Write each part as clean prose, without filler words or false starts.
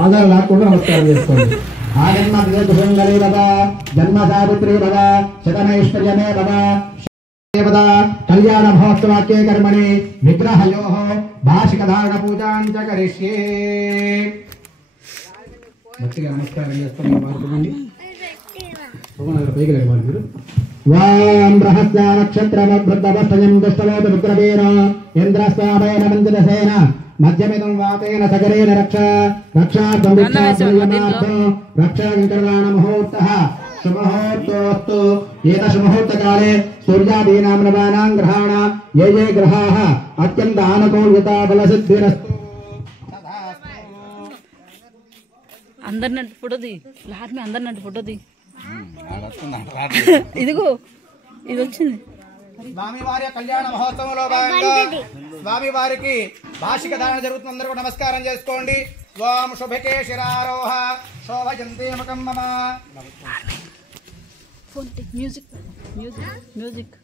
ఆధార్ లాక్కుండా నమస్కారం చేసుకోండి. ఆజన్మ సుందరీ భవ జన్మ సావిత్రీ భవ శతమైశ్వర్యమే భవ కళ్యాణ మహోత్సవాక్యే కర్మణి విగ్రహయో భాషిక ధారణ పూజాం చ కరిష్యే. భక్తిగా నమస్కారం చేస్తాం. పైకి లేవాలి మీరు. వాం బృహస్య నక్షత్రమభృతవస్తయం దుష్టలోత విగ్రహేన ఇంద్రస్వామేన మంజదసేన మధ్యమిదం వాతేన సగరేణ రక్షార్థం రక్షాకరణ ముహూర్తః శుభముహూర్తోస్తు. ఏతశుభముహూర్తకాలే సూర్యాదీనాం నవానాం గ్రహాణాం ఏ ఏ గ్రహాः అత్యంత ఆనుకూల్యతా బలసిద్ధిరస్తు. అందరినట్టు ఫోటో ది లాట్ में అందరినట్టు ఫోటో ది. ఇదిగో ఇది వచ్చింది. స్వామివారి కళ్యాణ మహోత్సవంలో భాగంగా స్వామివారికి భాషిక ధారణ జరుగుతుంది. అందరూ నమస్కారం చేసుకోండి. ఓం శుభకే శిరారోహ శోభయంతే ముఖం మమ. Music music music.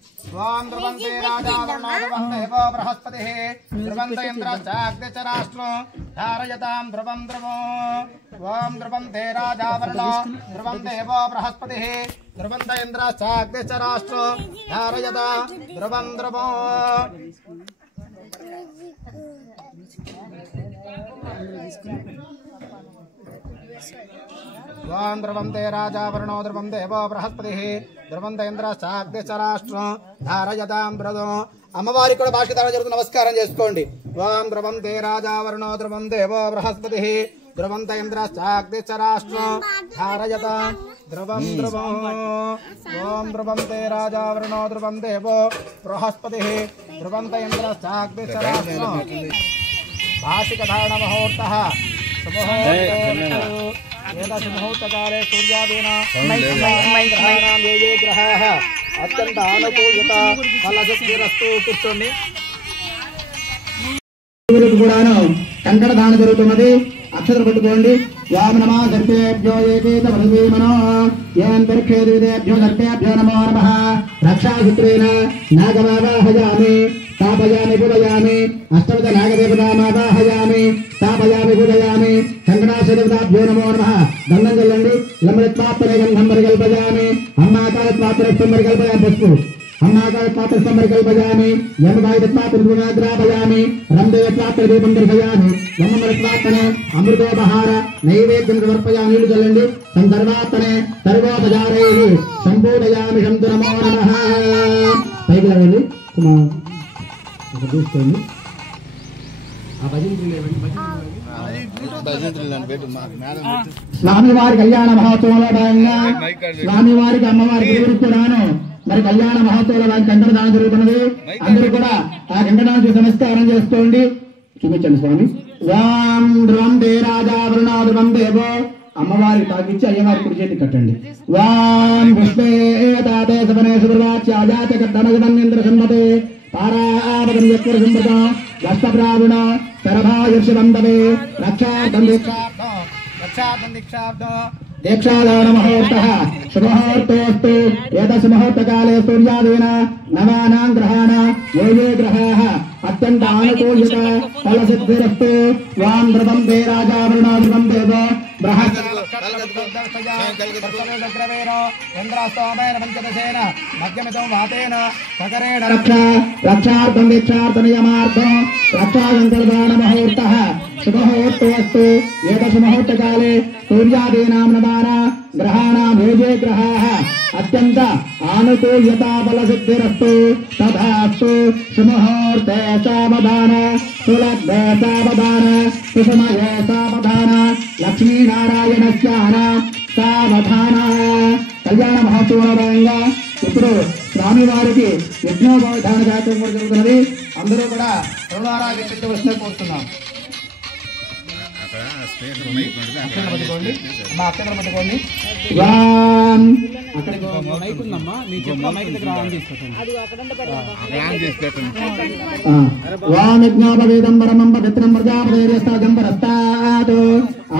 ఓం ధ్రువంతే రాజావరుణో ధ్రువందేవో బృహస్పతిః ధ్రువంత ఇంద్రశ్చాగ్నిచరాష్ట్రం ధారయతాం ధ్రువం ధ్రువో. ఓం ధ్రువంతే రాజావరుణో ధ్రువందేవో బృహస్పతిః ధ్రువంత ఇంద్రశ్చాగ్నిచరాష్ట్రం ధారయతాం ధ్రువం ధ్రువో. ఓం ధ్రువంతే రాజావరుణో ధ్రువం దేవో బృహస్పతిః ధ్రువంత ఇంద్రశ్చాగ్నిచరాష్ట్రం ధారయతాం ధ్రువం. అమ్మవారికి కూడా భాషిక ధారణ జరుగుతుంది. నమస్కారం చేసుకోండి. ఓం ధ్రువంతే రాజావరుణో ధ్రువం దేవో బృహస్పతిః ధ్రువంత ఇంద్రశ్చాగ్నిచరాష్ట్రం ధారయతాం ధ్రువం ధ్రువం. ఓం ధ్రువంతే రాజావరుణో ధ్రువం దేవో బృహస్పతిః ధ్రువంత ఇంద్రశ్చాగ్నిచరాష్ట్రం భాషిక ధారణ ముహూర్తః శుభముహూర్తోస్తు. ఏతశుభముహూర్తకాలే సూర్యాదీనాం గ్రహాణాం ఏ ఏ గ్రహాः అత్యంత ఆనుకూల్యతా ఫలసిద్ధిరస్తు. కూర్చోండి. కూడాను కంకణ దాన జరుగుతున్నది. అక్షతలు పట్టుకోండి. యాం నమః సర్పేభ్యో ఏకేత వధూమనో యాంతరిక్షేదేభ్యో సర్పేభ్యో నమో నమః. రక్షాసూత్రేణ నాగమావాహయామి స్థాపయామి పూజయామి. అష్టవిధ నాగదేవతామావాహయామి స్థాపయామి పూజయామి. కంకణాశదేవతాభ్యో నమో నమః. గంధం చల్లండి. లంబరిత్వాత్మనే గంధం పరికల్పయామి. అమ్మాకారత్వాత్మరత్వం పరికల్పయామి. పసుపు అమ్మాకారత్వాత్మరత్వం పరికల్పయామి. యమగాయత్వాత్మద్రాపయామి. రందేయత్వాత్మదీపం దర్శయామి. యమమరత్వాత్మనే అమృతోపహార నైవేద్యం సమర్పయామి. నీళ్లు చల్లండి. సంసర్వాత్మనే సర్వోపచారైః సంపూజయామి. సంతు నమో నమః. పైకి లేవండి. చూసుకోండి. స్వామివారి కళ్యాణ మహోత్సవంలో భాగంగా స్వామివారికి అమ్మవారికి కూడాను మరి కళ్యాణ మహోత్సవంలో వారికి కంకణ దానం జరుగుతున్నది. అందరూ కూడా ఆ కంకణాన్ని చూసి నమస్కారం చేసుకోండి. చూపించండి స్వామి. ఓం ధ్రువంతే రాజావరుణో ధ్రువం దేవో. అమ్మవారికి తాకిచ్చి అయ్యవారి కుడి చేతి కట్టండి. వాం పుష్పే తాతే సవనే సుబ్రవాచ్యాజాత కట్టనగమన్యంద్ర సన్మతే పారావతం యత్వర సంపద వస్తప్రావణ శరభాయుషవందవే రక్షార్థం దీక్షార్థం దీక్షాదాన ముహూర్తః శుభముహూర్తోస్తు. ఏతశుభముహూర్తకాలే సూర్యాదీన నవానాం గ్రహాణాం ఏ ఏ గ్రహాः అత్యంత ఆనుకూల్యత ఫలసిద్ధిరస్తు. వాం ధ్రువంతే రాజావరుణో ధ్రువం దేవో బృహస్పతిః మధ్యమిదం వాతేన సకరేణ రక్షార్థం దీక్షార్థం నియమార్థం రక్షాసంకల్పాన ముహూర్తః శుభముహూర్తోస్తు. ఏతశుభముహూర్తకాలే సూర్యాదీనాం నవానాం గ్రహాణాం ఏ ఏ గ్రహాः అత్యంత ఆనుకూల్యతా ఫలసిద్ధిరస్తు. తథాస్తు. శుభముహూర్తే సావధాన సులగ్నే సావధాన సుసమయే సావధాన లక్ష్మీనారాయణ స్నాన సావధాన. కళ్యాణ మహోత్సవంలో భాగంగా ఇప్పుడు స్వామివారికి యజ్ఞోపవిధాన కార్యక్రమం కూడా జరుగుతున్నది. అందరూ కూడా రుణారాలు వస్తే కోరుతున్నాం. పట్టుకోండి. వామిజ్ఞాపవేదం పరమం పవిత్రం ప్రజాపతిరస్తాజం పరస్తాత్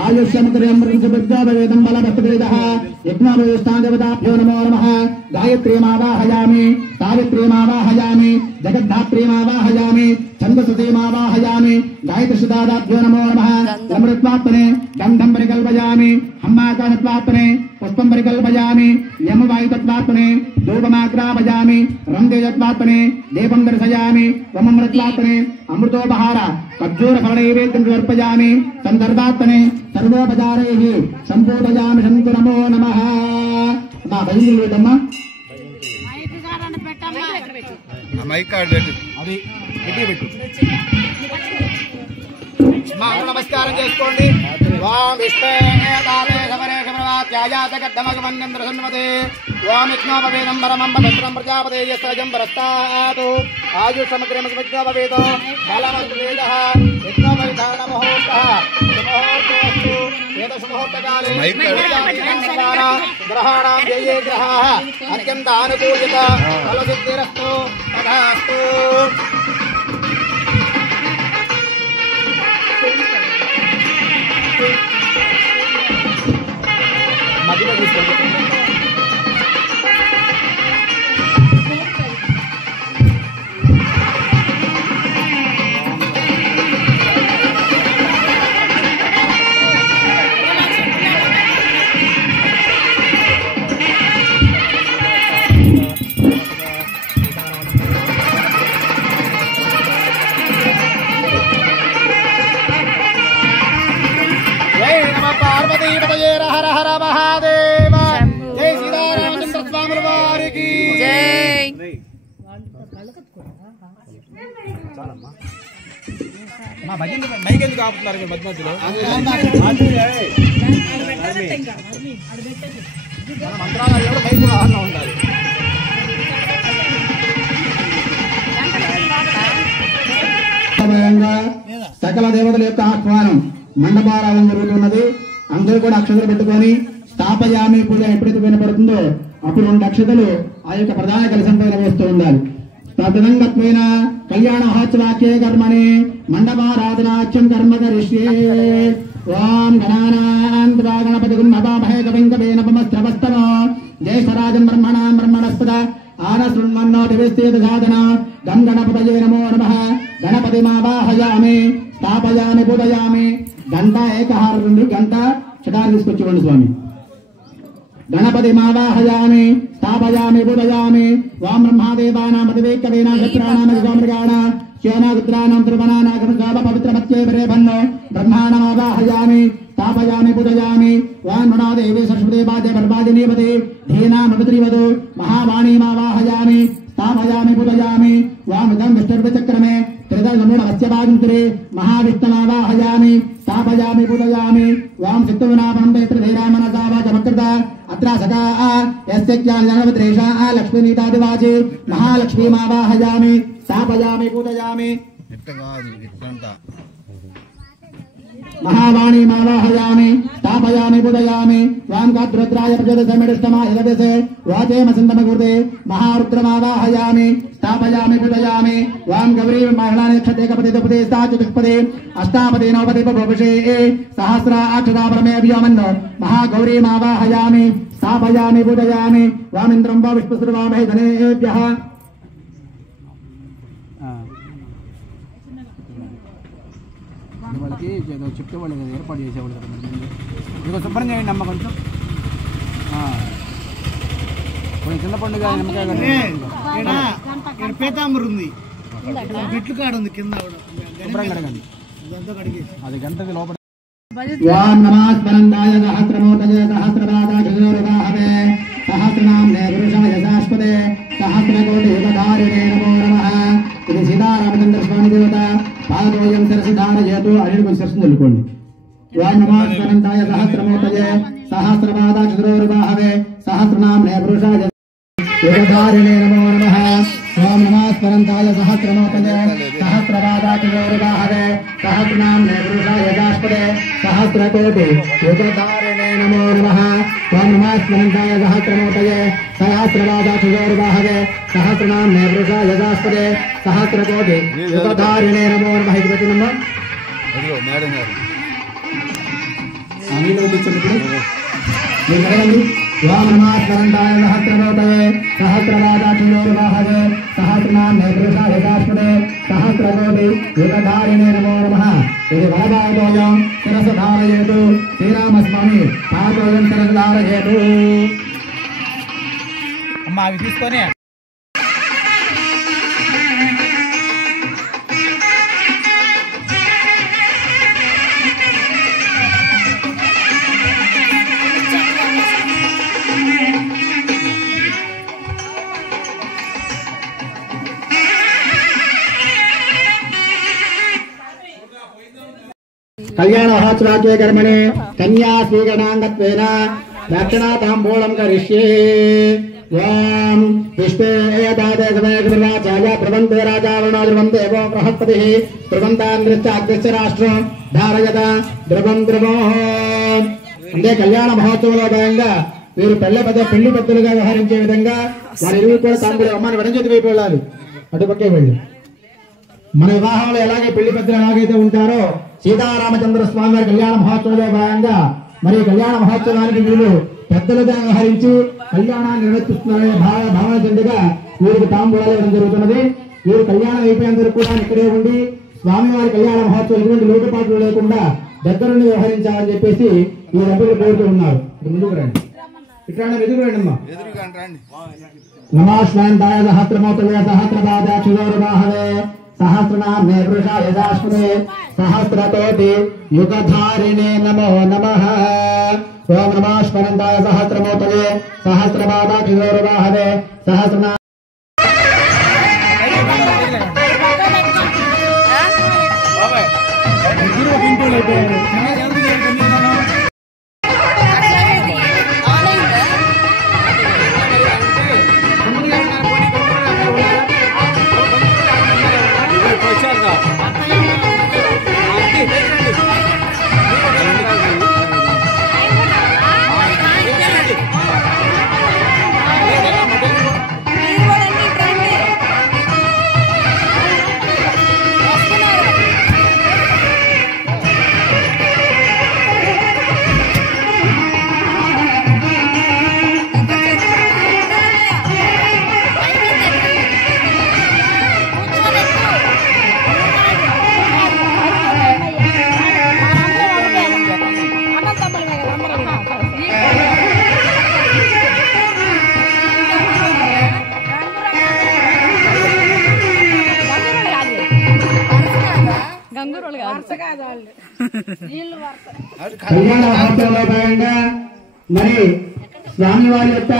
आयुष्यमृतमृतवेदं बलभक्तवेदः यज्ञावयोस्तादेवताभ्यो नमो नमः गायत्रीमावाहयामि सावित्रीमावाहयामि जगद्धात्रीमावाहयामि छन्दसुतीमावाहयामि गायत्रीदादाभ्यो नमो नमः अमृत्वात्मने गन्धं परिकल्पयामि हम्माकाशत्वात्मने पुष्पं परिकल्पयामि यमवायुतत्वात्मने धूपमाग्रापयामि रंदेजत्वात्मने दीपं दर्शयामि वममृत्वात्मने अमृतोपहार खज्जूरफलनैवेद्यं समर्पयामि संदर्भात्मने सर्वोपचारैः संपूजयामि सन्तु नमो नमः మా బయలు లేదమ్మా మైక్ కార్డ్ పెట్టు అది పెట్టు నమస్కారం చేసుకోండి. ఓం విష్ణువాత్యాయాతగడ్డమగమన్యంద్రసన్మతే ఓం విష్ణోపవేదం పరమం పవిత్రం ప్రజాపతేజం పరస్తాతు ఆయుష్మగ్రమగ్రమవేదో బలమగ్రేదః విష్ణోపవిధాన ముహూర్తః ముహూర్తోస్తు ఏతస్ముహూర్తకాలే గ్రహాణాం జయే గ్రహాः అత్యంత అనుకూల్యత ఫలసిద్ధిరస్తు తథాస్తు. మధ్యలో తీసుకోండి. హర హర మహాదేవ జై శ్రీరామచంద్ర స్వామి వారికి జై. మా భజన మైక్ ఎందుకు ఆపుతున్నారు మధ్య మధ్యలో? మంత్రాలయంలో మైక్ ఆహ్లాదం ఉండాలి. సకల దేవతల యొక్క ఆహ్వానం మండపారాధన జరుగుతున్నది. అందరూ కూడా అక్షతలు పెట్టుకొని స్థాపయామి పూజ ఎప్పుడైతే వినపడుతుందో అప్పుడు 2 అక్షతలు ఆ యొక్క ప్రధాన కలశం పైన వేస్తూ ఉండాలి. తదనంగత్వేన కళ్యాణ మహోత్సవాఖ్యే కర్మణి మండపారాధనాఖ్యం కర్మ కరిష్యే. ఓం గణానాం త్వా గణపతిం నమామహే కవిం కవీనపమస్త్రవస్తవ జ్యేష్ఠరాజం బ్రహ్మణాం బ్రహ్మణస్పద ఆనశృణ్వన్నో దివిస్తేత సాధన గం గణపతయే నమో నమః. గణపతిమావాహయామి స్థాపయామి పూజయామి. గంట ఏకహారం నుండి గంట చటాన్ని తీసుకొచ్చివ్వండి స్వామి. గణపతి మావాహయామి స్థాపయామి పూజయామి. వాం బ్రహ్మాదేవానామతివేకవేనా శత్రాణామృగాణ శివనాగుత్రాణం త్రివనానాగమ పవిత్రమత్యేభన్నో బ్రహ్మాణమావాహయామి స్థాపయామి పూజయామి. వాం మృణాదేవి సరస్వదేవాదే పర్వాదినీపదే ధీనామృత్రివదు మహావాణీమావాహయామి స్థాపయామి పూజయామి. వామృతం విష్ణుర్విచక్రమే త్రిదళమూఢవస్యవాగుంతురే మహావిష్ణుమావాహయామి స్థాపయామి పూజయామి. వాం చిత్తవినాపనం ధైరామనసావాచమకృత అత్ర సకా యస్య జ్ఞానజనవద్రేషా లక్ష్మీనీతాదివాచి మహాలక్ష్మీమావాహయామి స్థాపయామి పూజయామి. महावाणीमावाहयामि स्थापयामि पूजयामि. वां गाद्रुद्राय प्रचोदयमेष्टमाहिरवसे वाचेमसन्तमकृते महारुद्रमावाहयामि स्थापयामि पूजयामि. वां गौरी महिलानेक्षतेकपतिदुपदेस्ताचतुष्पदे अष्टापदे नवपदे बभूषे सहस्राक्षरापरमे व्योमन्नो महागौरीमावाहयामि स्थापयामि पूजयामि. वामिन्द्रं वा विष्णुसुर्वामहे धनेभ्यः. వాళ్ళకి చెప్తే వాళ్ళు ఏర్పాటు చేసేవాళ్ళు కదా. ఇక శుభ్రం చేయండి అమ్మ కొంచెం. కొంచెం చిన్న పండుగ నిమ్మకాయ పీతాంబరు ఉంది, బిట్లు కాడ ఉంది కింద శుభ్రం కడగండి. అది గంటది లోపల. ఓం నమస్మరందాయ సహస్రమూర్తయే సహస్రపాదాక్షరూపే సహస్రనామ్నే పురుషాయ శాశ్వతే సహస్రకోటియుగధారిణే నమో నమః. ఇది సీతారామచంద్ర స్వామి దేవత పాదోయం శిరసి ధారయేతు అని కొంచెం శిరస్సును తెలుకోండి. ఓం నమస్మరందాయ సహస్రమూర్తయే సహస్రపాదాక్షరూపే సహస్రనామ్నే పురుషాయ యుగధారిణే నమో నమః. ఓం నమస్మరందాయ సహస్రమూర్తయే సహస్రపాదాక్షరూపే సహస్రనామ్నే పురుషాయ శాశ్వతే సహస్రకోటి యుగధారిణే నమో నమః. ఓం నమస్మరందాయ సహస్రమూర్తయే సహస్రపాదాక్షరూపే సహస్రనామ్నే పురుషాయ శాశ్వతే సహస్రకోటి యుగధారిణే నమో నమః. ఇది పెట్టినమ్మా. ఆమెలో కూర్చున్నప్పుడు మీరు కదండి ఓం నమః స్మరంతాయ సహస్రమోతయే సహస్రవాదాక్షిణోర్వాహవే సహస్రనామ పురుషాయ శాశ్వతే సహస్రకోటి యుగధారిణే నమో నమః ఇది వరదాయోయం శిరసధారయేతు శ్రీరామస్వామి పాదోయం శిరసధారయేతు అమ్మా అవి తీసుకొని కళ్యాణ మహోత్సవాకే కర్మణి కన్యా స్వీకరణాంగత్వేన దక్షిణాతాంబూలం కరిష్యే ఓం విష్ణురాచార్య ధ్రువంతే రాజావరణ ధ్రువంతే వో బృహస్పతి ధ్రువంతాంధ్రిశ్చాగ్రస్య రాష్ట్రం ధారయత ధ్రువం ధ్రువో. అంటే కళ్యాణ మహోత్సవంలో భాగంగా మీరు పెళ్లి పెద్దలుగా వ్యవహరించే విధంగా వారి ఇరువురు కూడా తాంబూలం అమ్మాని వెడంచేతి వైపు వెళ్ళాలి, అటుపక్కే వెళ్ళి. మన వివాహంలో ఎలాగే పెళ్లి పెద్దలు ఎలాగైతే ఉంటారో సీతారామచంద్ర స్వామి వారి కళ్యాణ మహోత్సవంలో భాగంగా మరి కళ్యాణ మహోత్సవానికి వీళ్ళు పెద్దలుగా వ్యవహరించి కళ్యాణాన్ని నిర్వర్తిస్తున్నారనే భావన చెందుగా వీరికి తాంబూలాలు ఇవ్వడం జరుగుతున్నది. వీరు కళ్యాణం అయిపోయేందుకు కూడా ఇక్కడే ఉండి స్వామివారి కళ్యాణ మహోత్సవం ఎటువంటి లోటుపాట్లు లేకుండా దగ్గరుండి వ్యవహరించాలని చెప్పేసి ఈ దంపతులు కోరుతూ ఉన్నారు. ముందుకు రండి, ఇట్లా ఎదురు రండి అమ్మా. నమస్వాంతాయ సహస్రమోతలే సహస్రపాదాక్షిగౌరవాహవే సహస్రనామే పురుషాయ శాశ్వతే సహస్రకోటి యుగధారిణే నమో నమః. ఓం నమః స్మరంతాయ సహస్రమోతలే సహస్రపాదాక్షిగౌరవాహవే సహస్రనా కళ్యాణ మహోత్సవంలో భాగంగా మరి స్వామివారి యొక్క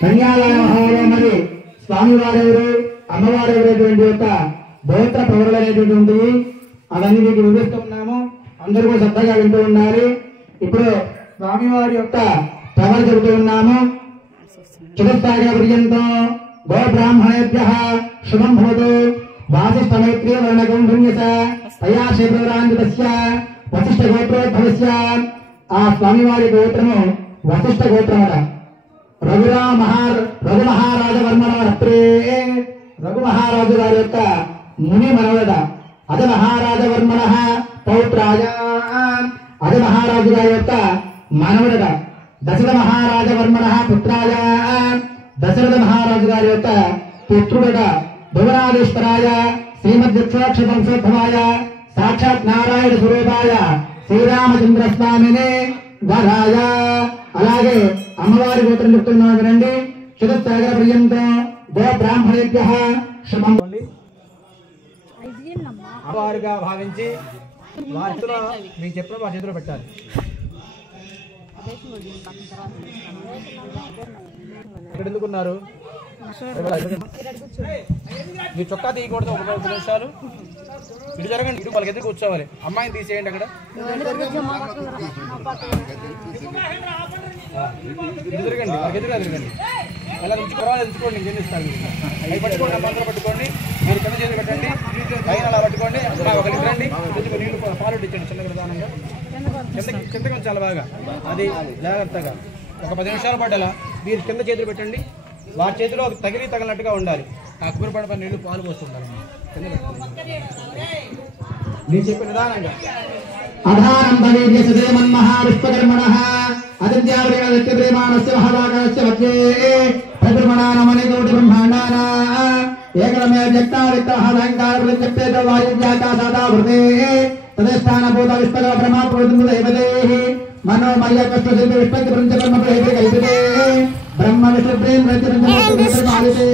కన్యాదాన మహోత్సవంలో మరి స్వామివారు ఎవరు అమ్మవారు ఎవరైనటువంటి యొక్క భౌత్ర ప్రవరులు అనేటువంటి అవన్నీ మీకు వివరిస్తూ ఉన్నాము. అందరూ కూడా శ్రద్ధగా వింటూ ఉన్నారు. ఇప్పుడు స్వామివారి యొక్క ప్రవర చెబుతూ ఉన్నాము. చతుస్సాగర పర్యంతం గో బ్రాహ్మణేభ్యః శుభం భవతు వాసిష్ఠ మైత్రీ వర్ణకం పుణ్యస తయా క్షేత్రాంజితస్య వశిష్ఠ గోత్రోద్భవస్య. ఆ స్వామివారి గోత్రము వశిష్ఠ గోత్రమట. రఘు మహారాజ వర్మణ రత్రే రఘు మహారాజు గారి యొక్క ముని మనవడ. అజ మహారాజ వర్మణ పౌత్రాయ అజ మహారాజు గారి యొక్క మనవడట. దశరథ మహారాజ వర్మణ పుత్రాయ దశరథ మహారాజు గారి యొక్క పుత్రుడట. భువనాధీశ్వరాయ శ్రీమద్విక్షోక్ష వంశోద్భవాయ సాక్షాత్ నారాయణ స్వరూపాయ శ్రీరామచంద్ర స్వామిని వరాయ. అలాగే అమ్మవారి గోత్రం చెప్తున్నాను వినండి. చతుస్సాగర పర్యంతం గో బ్రాహ్మణేభ్యః శుభం. అమ్మవారిగా భావించి వారిలో మీకు చెప్పిన వారి చేతిలో పెట్టాలి. ఇక్కడ ఎందుకున్నారు? మీరు చొక్కా తీయకూడదు. ఒక 10 నిమిషాలు ఇటు జరగండి. ఇటు వాళ్ళకి ఎదురు కూర్చోవాలి. అమ్మాయిని తీసేయండి. అక్కడ ఇటు తిరగండి. వాళ్ళకి ఎదురుగా తిరగండి. ఎలా నుంచి పర్వాలేదు ఎంచుకోండి. ఇంకేం ఇస్తాను అవి పట్టుకోండి. మంత్రం పట్టుకోండి. మీరు కింద చేతులు పెట్టండి. పైన అలా పట్టుకోండి. ఒక రండి. నీళ్ళు పాలు ఇచ్చండి. చిన్న ప్రధానంగా కిందకి చాలా బాగా అది జాగ్రత్తగా ఒక 10 నిమిషాల పాటు అలా మీరు కింద చేతులు పెట్టండి. వారి చేతిలో తగిలినట్టుగా ఉండాలి. ఆ కూర పడిన నీళ్లు పాలు పోస్తుంటారు. కింద పెట్టండి. నేను చెప్పిన విధానంగా అధారం భవేద్య సదేమన్మహావిశ్వకర్మణః అదిత్యావరేణ దత్యప్రేమాణస్య మహాభాగస్య మధ్యే ప్రతిర్మణానమనికోటి బ్రహ్మాండానా ఏకరమే వ్యక్తావిత్తహంకార ప్రత్యప్యేత వాయువ్యాకాశాదావృతే తదస్థానభూత విశ్వగ బ్రహ్మాత్మృతిమృతైవదేః మనోమయ్యకృష్ణశిల్పి విష్పత్తి పంచకర్మ ప్రహేతి కల్పితే బ్రహ్మ విష్ణుప్రేమ ప్రతిరంజమాలితే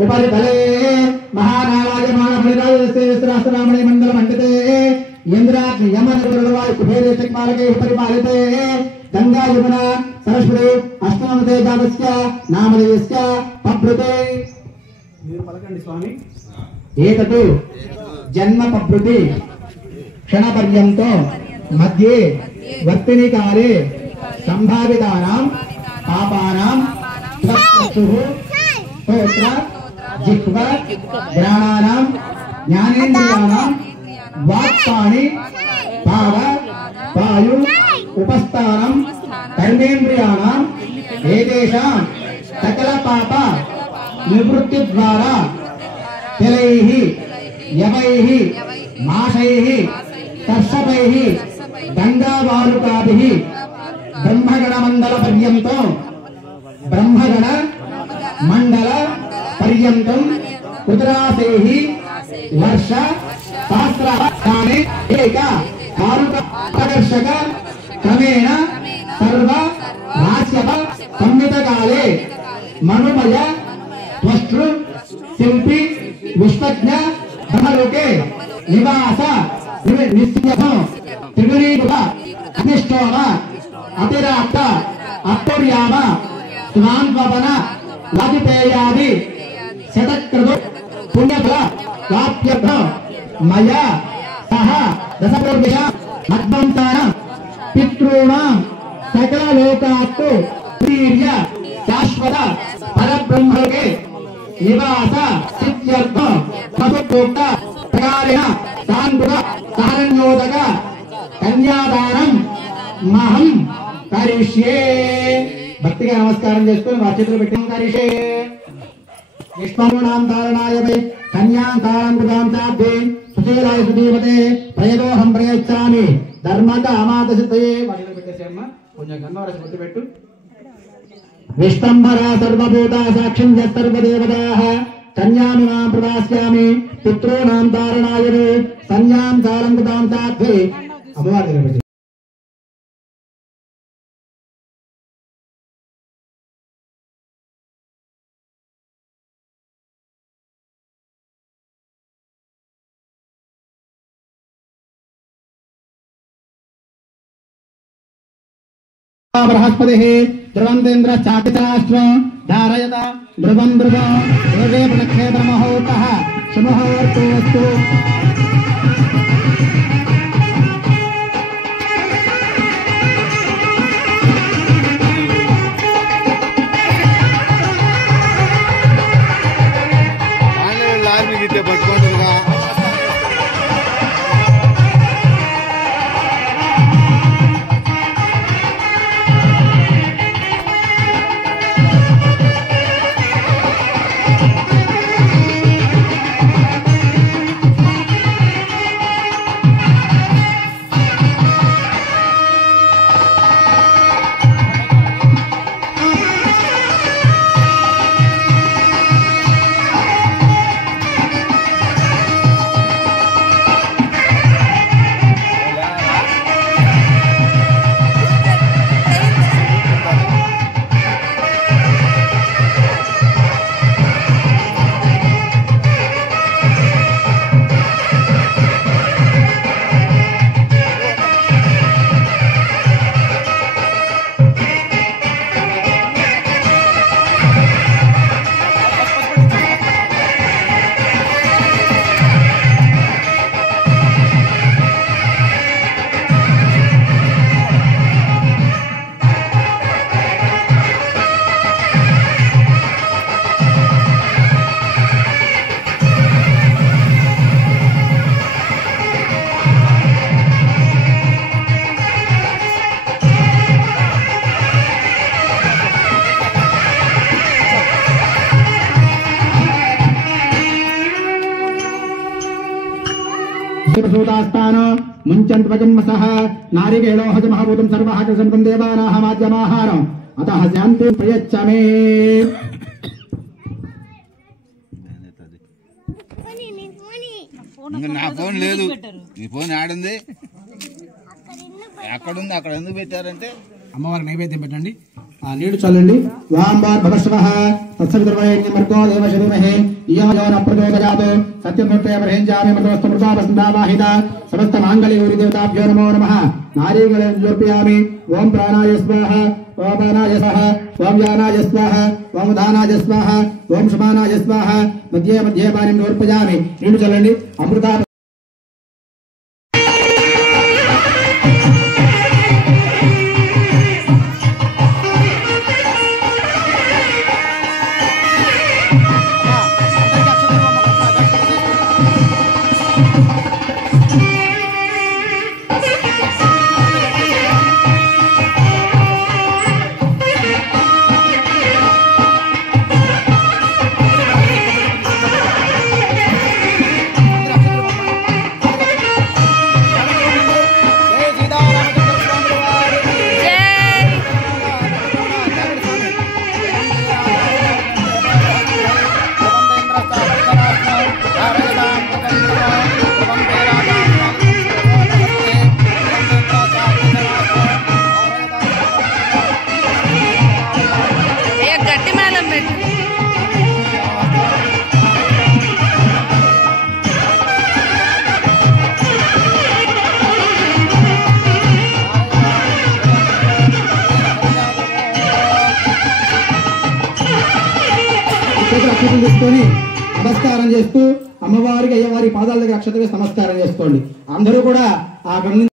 ఉపరి తలే మహానారాయణమణి మండల మండితే ఇంద్రాగ్ని యమనిర్వాయుభేదేశమాలకే పరిపాలితే గంగా యమున సరస్వతి అష్టమతే జాతస్య నామధేయస్య పభృతే మీరు పలకండి స్వామి ఏతటు జన్మ పభృతి క్షణపర్యంతో మధ్యే వర్తిని కాలే సంభావితానాం పాపానాం స్తోత్ర జిహ్వ జ్ఞానానాం జ్ఞానేంద్రియానాం వాక్పాణి పాద వాయు ఉపస్థానం కర్మేంద్రియాణం ఏదేషాం సకల పాప నివృత్తి ద్వారా తిలైః యవైః మాషైః తర్షపైః గంగావారుకాభిః బ్రహ్మగణ మండల పర్యంతం బ్రహ్మగణ మండల పర్యంతం కుతరాసైః వర్ష శాస్త్రానే ఏక ఆకర్షక క్రమేణ సర్వ రాశ్యప సంహితకాలే మనుమయ త్వష్టృ శిల్పి విశ్వజ్ఞ బ్రహ్మలోకే నివాస నిశ్చయం త్రిగుణీకృత అనిష్టోమ అతిరాప్త అప్పుర్యామ స్నాన్వపన వాజపేయాది శతకృత పుణ్యఫల ప్రాప్త్యర్థం మయా సహ దశపూర్విష మద్వంతాన పితॄణాం సకల లోకాత్తు వీర్య శాశ్వత పరబ్రహ్మలోకే నివాస సిద్ధ్యర్థం పశుప్రోక్త ప్రకారేణ సాంకృత కారణ్యోదక కన్యాదానం మహం కరిష్యే. భక్తిగా నమస్కారం చేసుకుని మా చేతులు పెట్టి కరిష్యే. విష్ణునాం ధారణాయ వై కన్యాం తారాం కృతాం చాభ్యే సుశీలాయ సుధీమతే ప్రయదోహం ప్రయచ్చామి ధర్మక అమాత సిద్ధయే. వాటిలో పెట్టేసేమ్మా, కొంచెం గంధవరస బొట్టు పెట్టు. విష్టంభర సర్వభూత సాక్షిం సర్వదేవతాః కన్యామిమాం ప్రదాస్యామి పితॄణాం ధారణాయ వై కన్యాం తారాం కృతాం చాభ్యే. అమ్మవారి బృహస్పతి ధ్రువంతేంద్ర చాకితాశ్వం ధారయత ధ్రువం ధ్రువం యోగే నక్షేత్ర మహోత శుభహోర్తోస్తు. పట్టుకుంటున్నా ప్రసూతాస్తానో ముంచంత్వజన్మసః నారికేళోహజ మహాభూతం సర్వహాకసంతం దేవానాహమాద్యమాహారం అతః శాంతి ప్రయచ్చమే. నా ఫోన్ లేదు, మీ ఫోన్ ఆడుంది, ఎక్కడుంది అక్కడ ఎందుకు పెట్టారంటే అమ్మవారి నైవేద్యం పెట్టండి. నీళ్లు చల్లండి. వాంబార్ భవశ్వః తత్సవితుర్వరేణ్యమర్గో దేవశరీమహే ఇయమయోన ప్రచోదయాత్ సత్యమూర్తే వరేంజామి మృతోస్తమృతావసందావాహిత సమస్త మాంగళ్యగౌరీ దేవతాభ్యో నమో నమః. నారీగళం సమర్పయామి. ఓం ప్రాణాయ స్వాహ, ఓం ప్రాణాయ స్వాహ, ఓం యానాయ స్వాహ, ఓం ఉదానాయ స్వాహ, ఓం సమానాయ స్వాహ. మధ్యే మధ్యే పానిం సమర్పయామి. నీళ్లు చల్లండి. అమృత గట్టి మేళం పెట్టు. అక్షతలు తీసుకొని నమస్కారం చేస్తూ అమ్మవారికి అయ్యవారి పాదాల దగ్గర అక్షత వేసి నమస్కారం చేసుకోండి. అందరూ కూడా ఆ గమని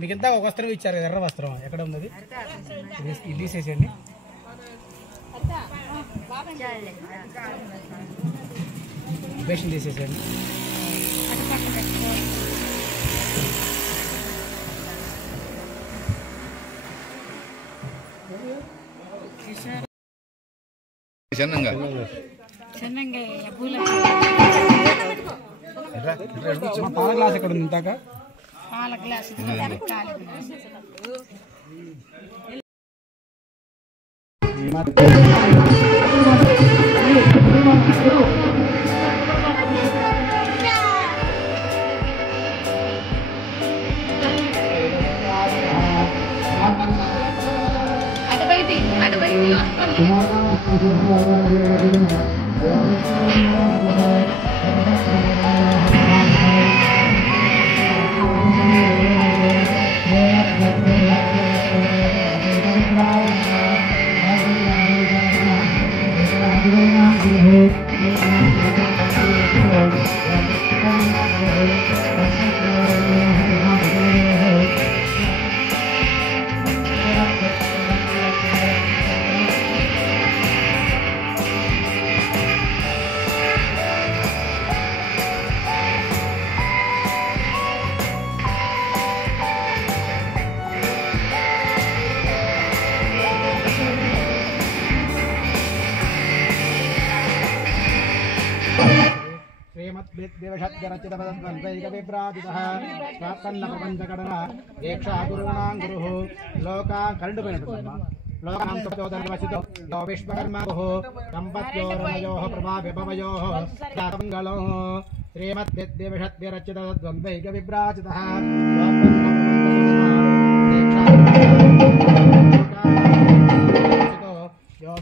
మిగతా ఒక వస్త్రం ఇచ్చారు, ఎర్ర వస్త్రం ఎక్కడ ఉన్నది ఇది తీసేసేయండి. బేషన్ తీసేసేయండి. చిన్నంగా పాల గ్లాస్ ఎక్కడ ఉంది ఇంతాక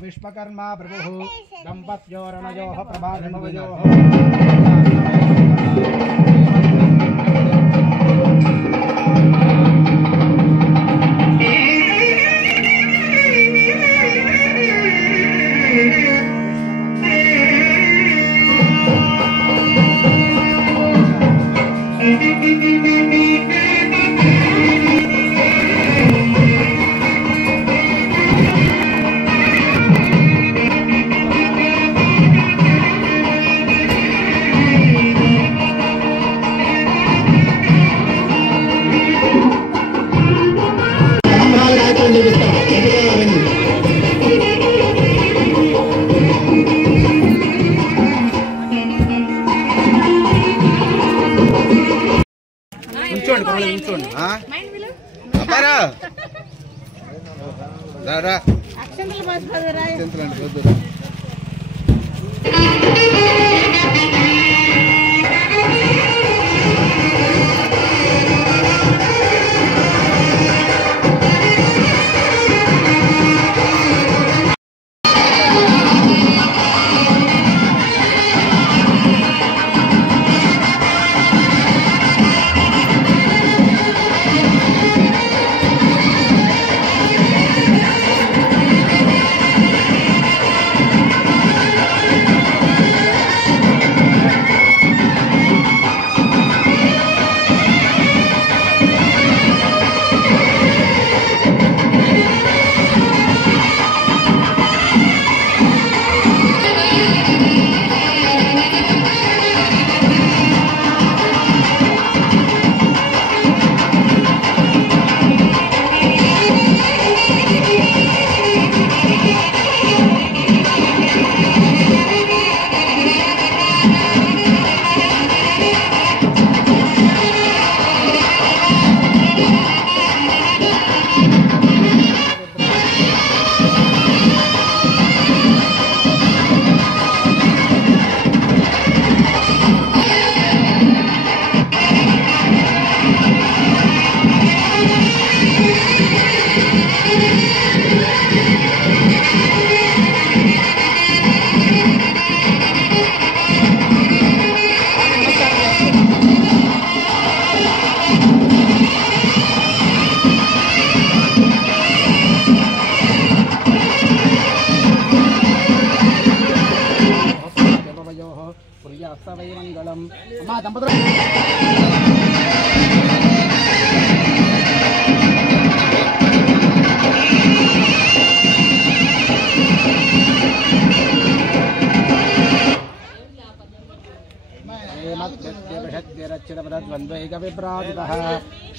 विश्वकर्मा प्रभु दंपत्योरणयोः प्रभाविभवयोः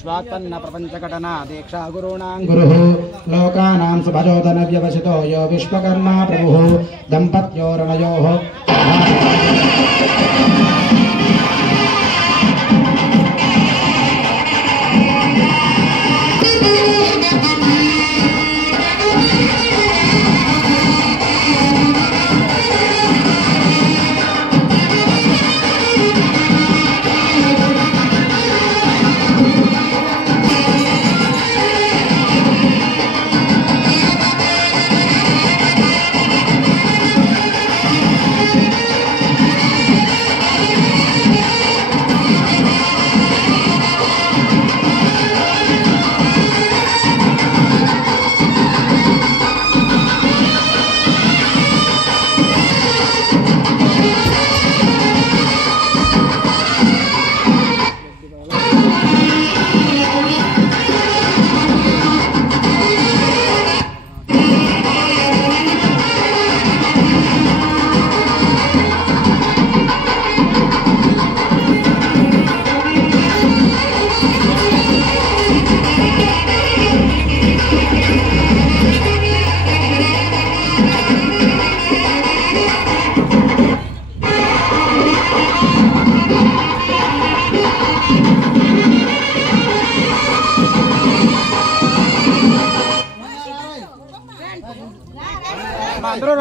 श्वात्तन्न प्रपंचघटना दीक्षा गुरूणां गुरुः लोकानां सुभजोदन व्यवसितो यो विश्वकर्मा प्रभुः दंपत्योरणयोः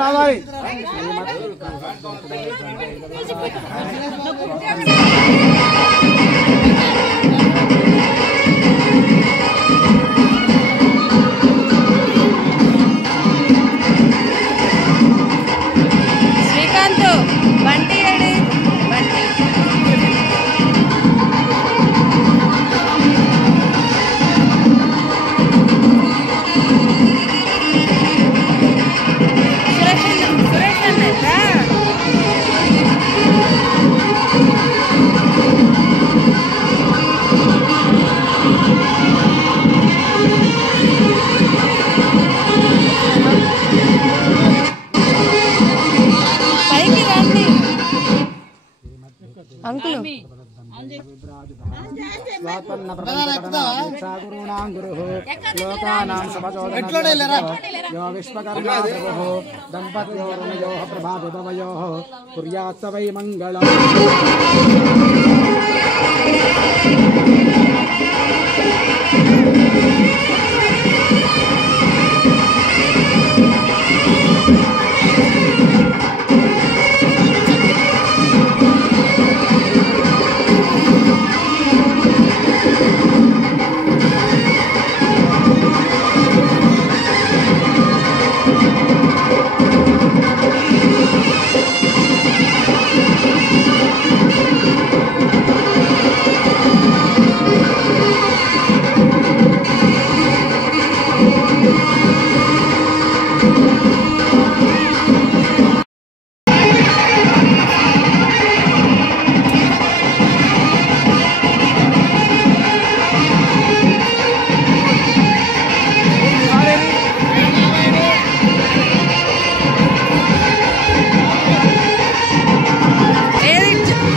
రావాలి. శ్రీకాంత్ బంటి ఏడి బంటి సురేష్ అన్నదా పైకి రండి అంకులు. దంపత్యోర్మయో ప్రభావిభవయో కుర్యాత్ స వై మంగళం.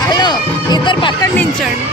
హలో ఇద్దరు పక్కన నించోండి.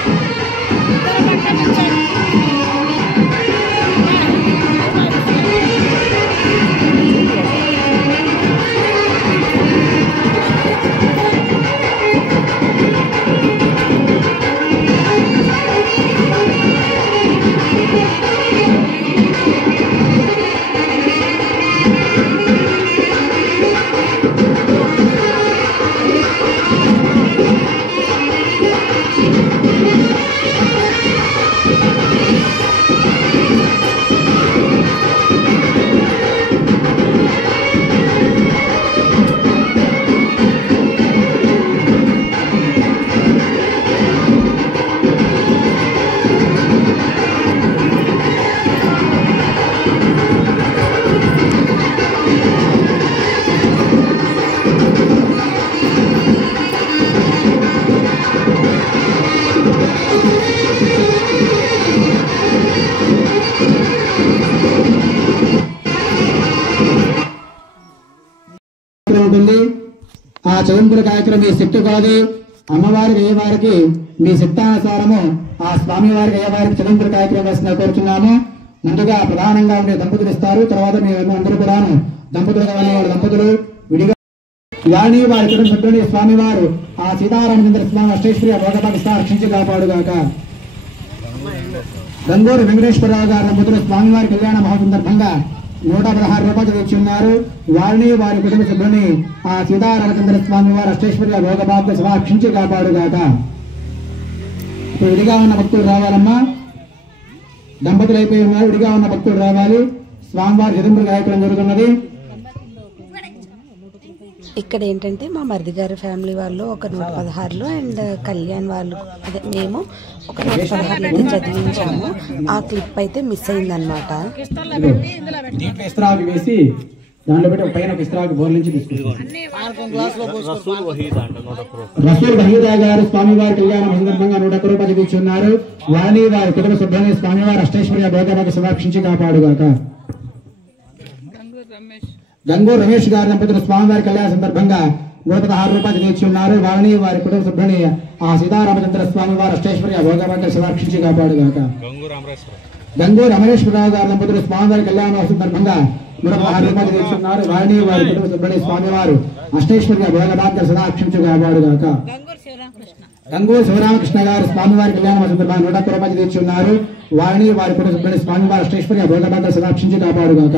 ఉంటుంది. ఆ చదువుల కార్యక్రమం మీ శక్తి కొలది అమ్మవారికి అయ్యవారికి మీ శక్తానుసారము ఆ స్వామి వారికి అయ్యవారికి చదువుల కార్యక్రమం వేసిన కోరుచున్నాము. ముందుగా ప్రధానంగా ఉండే దంపతులు ఇస్తారు. తర్వాత మేము అందరూ కూడాను దంపతులుగా వాళ్ళ దంపతులు విడిగా యాని వారి కుటుంబ సభ్యుని స్వామి వారు ఆ సీతారామచంద్ర స్వామి అష్టేశ్వరి భోగపాకిస్తా రక్షించి కాపాడుగాక. గంగూరు వెంకటేశ్వరరావు గారి దంపతులు స్వామివారి కళ్యాణ మహోత్సవంగా 116 రూపాయలు తెచ్చున్నారు. వారిని వారి కుటుంబ సభ్యుని ఆ సీతారామచంద్ర స్వామి వారి అష్టేశ్వరిగా భోగపాకి రక్షించి కాపాడుగాక. ఇప్పుడు విడిగా ఉన్న భక్తులు రావాలమ్మా. దంపతులు అయిపోయి ఉన్నారు. విడిగా ఉన్న భక్తులు రావాలి. స్వామివారి చదువుల కార్యక్రమం జరుగుతున్నది. ఇక్కడ ఏంటంటే మా మరిది గారి ఫ్యామిలీ వాళ్ళు ఒక 116లో అండ్ కళ్యాణ్ వాళ్ళు అదే మేము ఒక 116లో అయితే చదివించాము. ఆ క్లిప్ అయితే మిస్ అయిందనమాట. ఇస్త్రాకు వేసి దాంట్లో పెట్టి పైన ఒక ఇస్త్రాకు బోర్లించి తీసుకుంటాం. రసూల్ వహీదా గారు స్వామివారి కళ్యాణం సందర్భంగా 101 రూపాయలు తెచ్చున్నారు. వారిని వారి కుటుంబ సభ్యుని స్వామివారి అష్టేశ్వరి భోగపాకి సంరక్షించి కాపాడుగాక. గంగూరు రమేష్ గారి దంపతులు స్వామివారి కళ్యాణ సందర్భంగా 116 రూపాయలు తెచ్చున్నారు. వారిని వారి కుటుంబ సభ్యుని ఆ సీతారామచంద్ర స్వామి వారి అష్టేశ్వరి భోగపాకి సంరక్షించి కాపాడుగాక. గంగూరు అమరేశ్వరరావు గారి దంపతులు స్వామివారి కళ్యాణ సందర్భంగా 116 రూపాయలు తెచ్చున్నారు. వారిని వారి కుటుంబ సభ్యుని స్వామివారు అష్టేశ్వరి భోగపాకి సంరక్షించి కాపాడుగాక. గంగూరు శివరామకృష్ణ గారు స్వామివారి కళ్యాణ సందర్భంగా 101 రూపాయలు తెచ్చున్నారు. వారిని వారి కుటుంబ సభ్యుని స్వామివారి అష్టేశ్వరి భోగపాకి సంరక్షించి కాపాడుగాక.